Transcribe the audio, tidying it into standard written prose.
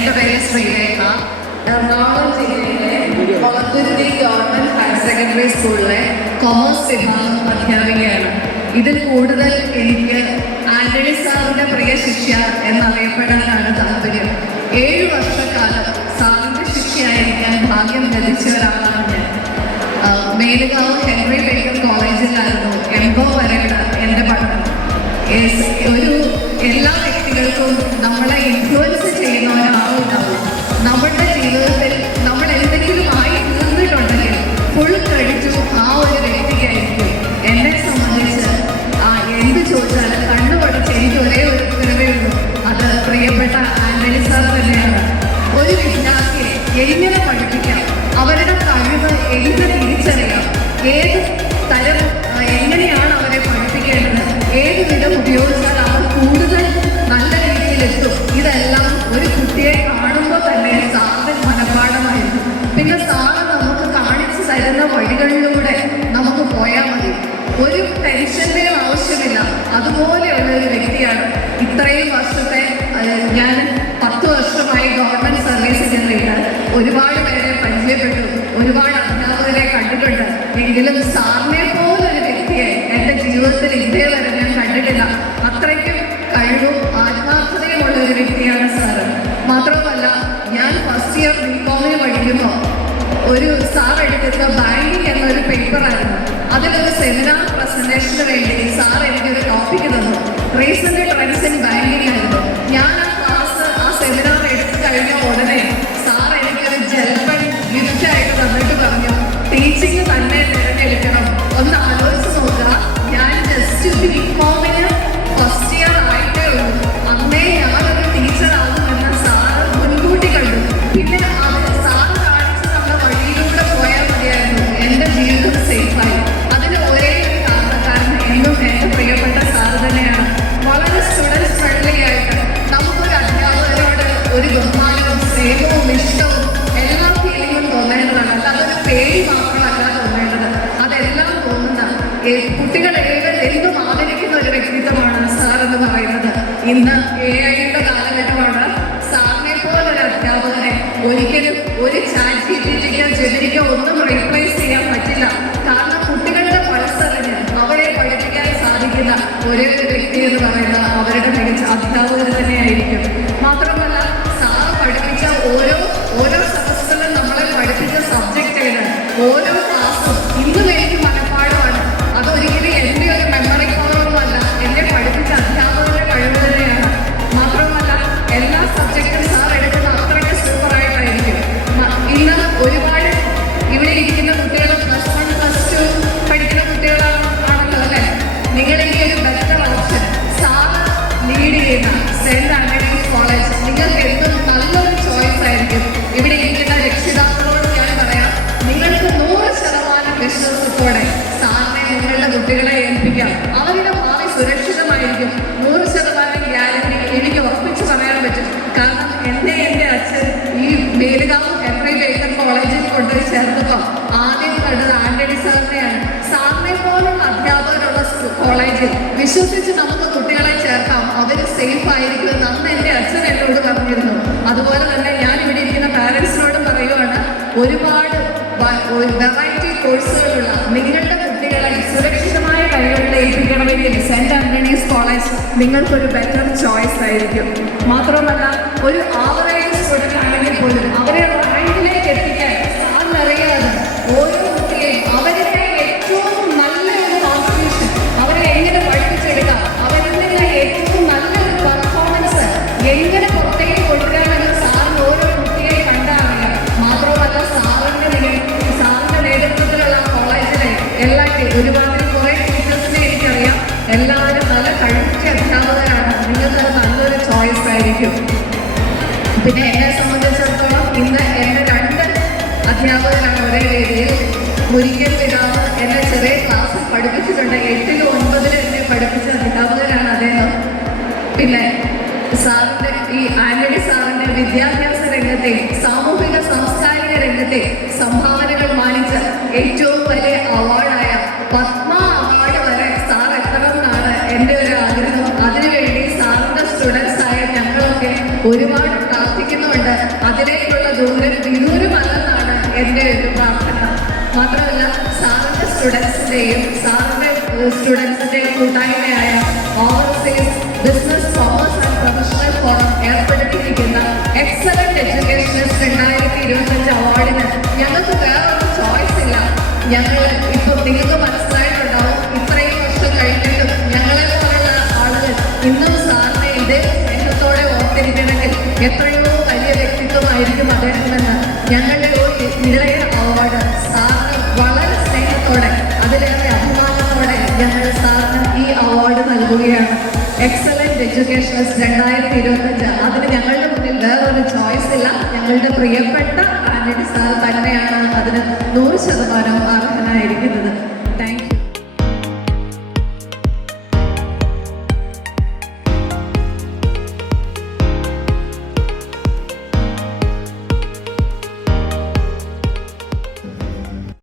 എൻ്റെ പേര് ശ്രീരേഖ. എറണാകുളം ജില്ലയിലെ കൊളത്തുരുത്തി ഗവൺമെൻറ് ഹയർ സെക്കൻഡറി സ്കൂളിലെ കൊമേഴ്സ് വിഭാഗം അധ്യാപികയാണ്. ഇതിൽ കൂടുതൽ എനിക്ക് ആന്റണി സാറിൻ്റെ പ്രിയ ശിഷ്യ എന്നറിയപ്പെടാനാണ് താല്പര്യം. 7 വർഷക്കാലം സാറിൻ്റെ ശിക്ഷയായിരിക്കാൻ ഭാഗ്യം ലഭിച്ച ഒരാളാണ് ഞാൻ. മേലുകാവ് ഹെൻറി ബേക്കർ കോളേജിലായിരുന്നു എംബോ വരെയുള്ള എൻ്റെ പഠനം. എല്ലാ വ്യക്തികൾക്കും നമ്മളെ ഇൻഫ്ലുവൻസ് ചെയ്യുന്ന ഒരാളുണ്ടാവും. നമ്മുടെ ജീവിതത്തിൽ നമ്മൾ എന്തെങ്കിലും ആയി തീർന്നിട്ടുണ്ടെങ്കിൽ ഫുൾ ക്രെഡിറ്റും ആ ഒരു വ്യക്തിക്കായിരിക്കും. എന്നെ സംബന്ധിച്ച് എന്ത് ചോദിച്ചാലും കണ്ണുപടച്ച് എനിക്ക് ഒരേ ഒരു ഉത്തരവേ ഉള്ളൂ, അത് പ്രിയപ്പെട്ട ആന്റണി സാർ തന്നെയാണ്. ഒരു വിദ്യാർത്ഥിയെ എങ്ങനെ പഠിപ്പിക്കാം, അവരുടെ കഴിവ് എങ്ങനെ തിരിച്ചറിയാം, ഏത് തരം എങ്ങനെയാണ് അവരെ പഠിപ്പിക്കേണ്ടത്, ഏത് വിധം ഉപയോഗിച്ചാൽ അവർ കൂടുതൽ നല്ല രീതിയിലെത്തും, ഇതെല്ലാം ഒരു കുട്ടിയെ കാണുമ്പോൾ തന്നെ സാറിന് മനഃപാഠമായിരുന്നു. പിന്നെ സാറ് നമുക്ക് കാണിച്ചു തരുന്ന വഴികളിലൂടെ നമുക്ക് പോയാൽ മതി, ഒരു ടെൻഷൻ്റെയും ആവശ്യമില്ല. അതുപോലെയുള്ള ഒരു വ്യക്തിയാണ്. ഇത്രയും വർഷത്തെ ഞാൻ 10 വർഷമായി ഗവൺമെൻറ് സർവീസ് ചെന്നിട്ട് ഒരുപാട് പേരെ പരിചയപ്പെട്ടു, ഒരുപാട് അധ്യാപകരെ കണ്ടിട്ടുണ്ട്. എങ്കിലും സാറിനെ പോലൊരു വ്യക്തിയെ എൻ്റെ ജീവിതത്തിൽ ഇതേ വരെ ഞാൻ കണ്ടിട്ടില്ല. അത്രയ്ക്കും കഴിവും ആത്മാർത്ഥതയുമുള്ള ഒരു വ്യക്തിയാണ് സാറ്. മാത്രമല്ല, ഞാൻ ഫസ്റ്റ് ഇയർ ബികോമിന് പഠിക്കുമ്പോൾ ഒരു സാർ എടുക്കുന്ന ബാങ്കിങ് എന്നൊരു പേപ്പറായിരുന്നു. അതിലൊരു സെമിനാർ പ്രസന്റേഷന് വേണ്ടി സാർ എനിക്കൊരു ടോപ്പിക് തന്നു. റീസെന്റ് ട്രെൻഡ്സ് ഇൻ ബാങ്കിങ് ആയിരുന്നു. ഞാൻ ആ സെമിനാർ എടുത്തു കഴിഞ്ഞ ഉടനെ സാർ എനിക്കൊരു ജെൽപൻ ഗിഫ്റ്റായിട്ട് തന്നിട്ട് പറഞ്ഞു, ടീച്ചിങ് തന്നെ തിരഞ്ഞെടുക്കണം. ഒന്ന് ആലോചിച്ച് നോക്കുക, ഞാൻ ജസ്റ്റ് ബികോമിന് ഫസ്റ്റ് ഇയർ ആയിട്ടേ ഉള്ളൂ. അന്നേ ഞാനൊരു ടീച്ചറാകുമെന്ന് സാറ് മുൻകൂട്ടി കണ്ടു. പിന്നെ അത് സാർ കാണിച്ചു തന്ന വഴിയിലൂടെ പോയാൽ മതിയായിരുന്നു എൻ്റെ ജീവിതം സേഫായി. അതിന് ഒരേ ഒരു കാരണക്കാരൻ എന്നും എൻ്റെ പ്രിയപ്പെട്ട സാർ തന്നെയാണ്. വളരെ സ്റ്റുഡൻസ് ഫ്രണ്ട്ലി ആയിട്ട് നമുക്കൊരു അധ്യാപകരോട് ഒരു ബഹുമാനവും സ്നേഹവും ഇഷ്ടവും എല്ലാ ഫീലിങ്ങും തോന്നേണ്ടതാണ്. അല്ലാതെ പേടി മാത്രമല്ല തോന്നേണ്ടത്, അതെല്ലാം തോന്നുന്ന കുട്ടികളെ എന്തും ആദരിക്കുന്ന ഒരു വ്യക്തിത്വമാണ് സാർ എന്ന് പറയുന്നത്. ഇന്ന് AI-യുടെ കാലഘട്ടമാണ്. സാറിനെ പോലൊരു അധ്യാപകനെ ഒരിക്കലും ഒരു ചാറ്റ്ജിപിടിക്കോ ജെമിനിക്കോ ഒന്നും റീപ്ലേസ് ചെയ്യാൻ പറ്റില്ല. കാരണം കുട്ടികളുടെ പൾസറിന് അവരെ പഠിപ്പിക്കാൻ സാധിക്കുന്ന ഒരേ ഒരു വ്യക്തി എന്ന് പറയുന്നത് അവരുടെ മികച്ച അധ്യാപകർ തന്നെയായിരിക്കും. മാത്രമല്ല, സാർ പഠിപ്പിച്ച ഓരോ സെമസ്റ്ററിലും നമ്മളെ പഠിപ്പിച്ച സബ്ജക്റ്റുകൾ ഓരോ ക്ലാസ്സും ഇന്നും എനിക്ക് മനഃപ്പാഠമാണ്. അതൊരിക്കലും എൻ്റെ ഒരു മെമ്മറി പവറൊന്നുമല്ല, എന്നെ പഠിപ്പിച്ച അധ്യാപകരുടെ കഴിവ് തന്നെയാണ്. മാത്രമല്ല, എല്ലാ സബ്ജക്റ്റും സാർ എടുക്കുന്ന അത്രയ്ക്ക് സൂപ്പറായിട്ടായിരിക്കും. ഇന്ന് ഒരുപാട് ഇവിടെ ഇരിക്കുന്ന കുട്ടികൾ +1 +2 പഠിക്കുന്ന കുട്ടികളാണല്ലോ അല്ലേ? നിങ്ങളെനിക്ക് ഒരു ബെറ്റർ ഓപ്ഷൻ സാറ് ലീഡ് ചെയ്യുന്ന സെൻറ് ആന്റണീസ് കോളേജ് നിങ്ങൾക്ക് എന്തും നല്ലൊരു ചോയ്സ് ആയിരിക്കും. ഇവിടെ ഇരിക്കുന്ന രക്ഷിതാക്കളോട് ഞാൻ പറയാം, നിങ്ങൾക്ക് 100% വിശ്വാസത്തോടെ സാറിനെ നിങ്ങളുടെ കുട്ടികളെ ഏൽപ്പിക്കാം. അവരുടെ ഭാവി സുരക്ഷിതമായിരിക്കും. 100% ഗ്യാരണ്ടി എനിക്ക് ഉറപ്പിച്ച് പറയാൻ പറ്റും. കാരണം എൻ്റെ അച്ഛൻ ഈ മേലുകാവ് ഹെൻറി ബേക്കർ കോളേജിൽ കൊണ്ടുപോയി ചേർത്തപ്പോൾ ആദ്യം കണ്ടത് ആന്റണി സാറിനെയാണ്. സാറിനെ പോലുള്ള അധ്യാപകരുള്ള കോളേജിൽ വിശ്വസിച്ച് നമുക്ക് കുട്ടികളെ ചേർക്കാം, അവർ സേഫ് ആയിരിക്കുമെന്ന് അന്ന് എൻ്റെ അച്ഛൻ എന്നോട് പറഞ്ഞിരുന്നു. അതുപോലെ തന്നെ ഞാൻ ഇവിടെ ഇരിക്കുന്ന പാരൻസിനോടും പറയുവാണ്, ഒരുപാട് വെറൈറ്റി കോഴ്സുകളുള്ള നിങ്ങളുടെ കുട്ടികളെ സുരക്ഷിതമായ കഴിവുകളിൽ ഏൽപ്പിക്കണമെങ്കിൽ സെൻറ് ആന്റണീസ് കോളേജ് നിങ്ങൾക്കൊരു ബെറ്റർ ചോയ്സ് ആയിരിക്കും. മാത്രമല്ല, ഒരു ആവറേജ് സ്റ്റുഡൻ്റ് ആണെങ്കിൽ പോലും അവരെ റാങ്കിലേക്ക് എത്തിക്കാൻ സാറിനറിയാതെ ഓരോ കുട്ടിയെയും അവരുടെ ഏറ്റവും നല്ലൊരു കോൺട്രിബ്യൂഷൻ, അവരെ എങ്ങനെ പഠിപ്പിച്ചെടുക്കാം, അവരുടെ ഏറ്റവും നല്ലൊരു പെർഫോമൻസ് എങ്ങനെ പുറത്തേക്ക് കൊണ്ടുവരാമെന്ന് സാറിന് ഓരോ കുട്ടിയെ കണ്ടറിയാം. മാത്രമല്ല, സാറിൻ്റെ നേതൃത്വത്തിലുള്ള കോളേജിലെ എല്ലാവരും ഒരുപാട് കുറേ ടീച്ചേഴ്സിനെ എനിക്കറിയാം. എല്ലാവരും നല്ല കഴിവുറ്റ അധ്യാപകരാണ്. നിങ്ങൾക്കത് നല്ലൊരു ചോയ്സ് ആയിരിക്കും. പിന്നെ എന്നെ സംബന്ധിച്ചിടത്തോളം ഇന്ന് എൻ്റെ 2 അധ്യാപകരാണ് ഒരേ വേദിയിൽ. ഒരിക്കൽ പിതാവ് എന്നെ ചെറിയ ക്ലാസ്സിൽ പഠിപ്പിച്ചിട്ടുണ്ട്. 8ലും 9ലും എന്നെ പഠിപ്പിച്ച അധ്യാപകരാണ് അദ്ദേഹം. പിന്നെ സാറിൻ്റെ ഈ ആന്റണി സാറിൻ്റെ വിദ്യാഭ്യാസ രംഗത്തെ സാമൂഹിക സാംസ്കാരിക രംഗത്തെ സംഭാവനകൾ മാനിച്ച ഏറ്റവും വലിയ അവാർഡായ പത്മ അവാർഡ് വരെ സാർ എത്തണമെന്നാണ് എൻ്റെ ഒരു ആഗ്രഹം. അതിനുവേണ്ടി സാറിൻ്റെ സ്റ്റുഡൻസായ ഞങ്ങളൊക്കെ ഒരുപാട് പ്രാർത്ഥിക്കുന്നുണ്ട്. ഉണ്ട്. അതിലേക്കുള്ള ദൂരം വിദൂരമല്ലെന്നാണ് എൻ്റെ ഒരു പ്രാർത്ഥന. മാത്രമല്ല സാറിൻ്റെ സ്റ്റുഡൻസിൻ്റെയും കൂട്ടായ്മയായ overseas business commerce and professional forum ഏർപ്പെടുത്തിയിരിക്കുന്ന എക്സലന്റ് എഡ്യൂക്കേഷനിസ്റ്റ് 2025 അവാർഡിന് ഞങ്ങൾക്ക് വേറൊരു ചോയ്സ് ഇല്ല. ഞങ്ങൾ ഇപ്പോൾ നിങ്ങൾക്ക് മനസ്സിലായിട്ടുണ്ടാവും, ഇത്രയും വർഷം കഴിഞ്ഞിട്ടും ഞങ്ങളെ പോലുള്ള ആളുകൾ ഇന്നും സാറിനെ ഇതേ സ്നേഹത്തോടെ ഓർത്തിരിക്കണമെങ്കിൽ എത്രയോ വലിയ വ്യക്തിത്വമായിരിക്കും അദ്ദേഹമെന്ന് ഞങ്ങളുടെ ഒരു ഇളയ അവാർഡ് സാറിന് വളരെ സ്നേഹത്തോടെ അതിലേറെ അഭിമാനത്തോടെ ഞങ്ങൾ സാറിന് ഈ അവാർഡ് നൽകുകയാണ്. Excellent educationist 2025. അതിന് ഞങ്ങളുടെ മുന്നിൽ വേറൊരു ചോയ്സ് ഇല്ല. ഞങ്ങളുടെ പ്രിയപ്പെട്ട ആന്റണി സാർ തന്നെയാണ് അതിന് 100% അർഹനായിരിക്കുന്നത്.